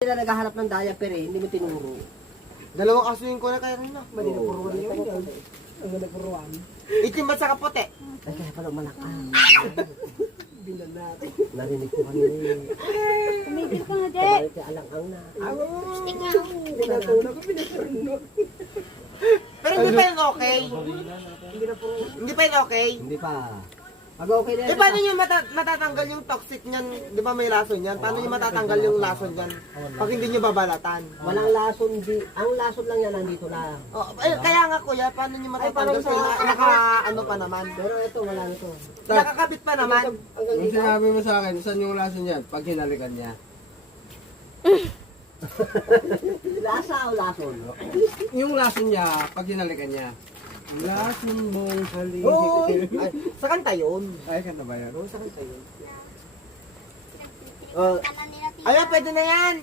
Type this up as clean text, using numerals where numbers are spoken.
Sila naghahanap ng diaper eh, hindi mo tinuro. Dalawang kasuyin ko na kaya rin na. Mali na puruan niya yun. Ang ganda puruan. Itim ba sa kapote? Ay, kaya pala malakang. Bilan natin. Narinig ko kanina eh. Tumigil ka nga, Dek. Balik ka alang-ang na. Stick nga. Pinatunan ko, pinatunan. Pero hindi pa yun okay. Hindi na puruan. Hindi pa yun okay. Hindi pa. Pag okay na Eh, paano nyo matatanggal yung toxic niyan? Di ba may lason yan? Paano nyo matatanggal yung lason yan? Pag hindi nyo babalatan. Walang lason, ang lason lang yan nandito lang. Oh, kaya nga kuya, paano nyo matatanggal? parang Kaya naka ano pa naman? Pero ito, wala na to. Nakakabit pa naman. Hanggang Kung dito. sinabi mo sa akin, saan yung lason niyan? Pag hinalikan niya. Lasa o lason? Yung lason niya, pag hinalikan niya. Lason mong halik. Hoy! Ay, sa kanta yun. Ay, kanta ba yan? Oo, sa kanta yun. Pinagtitipan nila, tita. Ayun, pwede na yan.